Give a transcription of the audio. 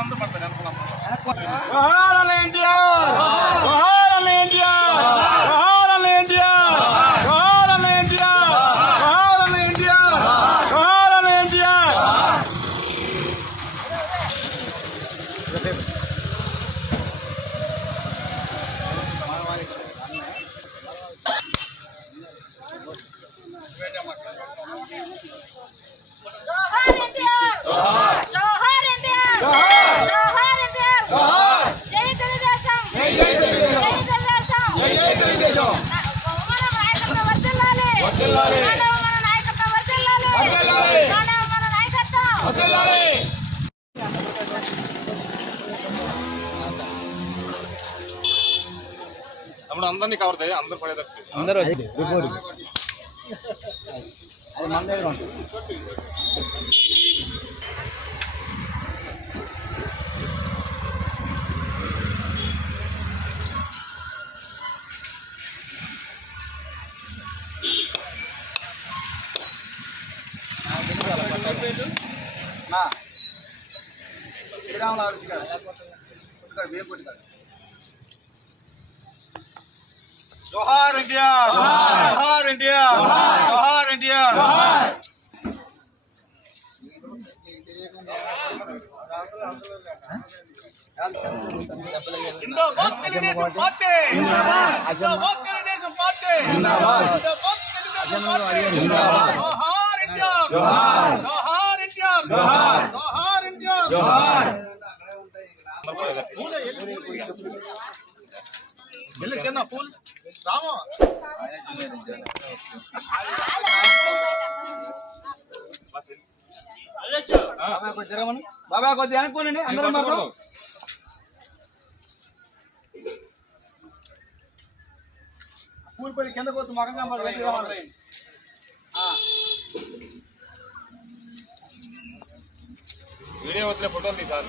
দাম তো পারবেন తమ్ముడు అందరినీ కవర్ చేయి అందరు పడేటట్టు అందరూ రిపోర్ట్ అది మన దగ్గర ఉంటుంది నా శ్రీరాములు ఆఫీస్ గారు ఇక్కడ వేపుడి గారు జోహార్ ఇండియా జోహార్ ఇండియా జోహార్ ఇండియా జిందాబాద్ తెలుగుదేశం పార్టీ. జిందాబాద్ తెలుగుదేశం పార్టీ. తెలుగుదేశం పార్టీ. జిందాబాద్. జోహార్ ఇండియా జోహార్ జోహార్ ఇండియా జోహార్. జోహార్ పూల్ రాము బాబాయ్ కొద్ది జరగమను అందరం మాకు పూల్ పని కింద పోతు మగంగా మరి teleportar mi tal.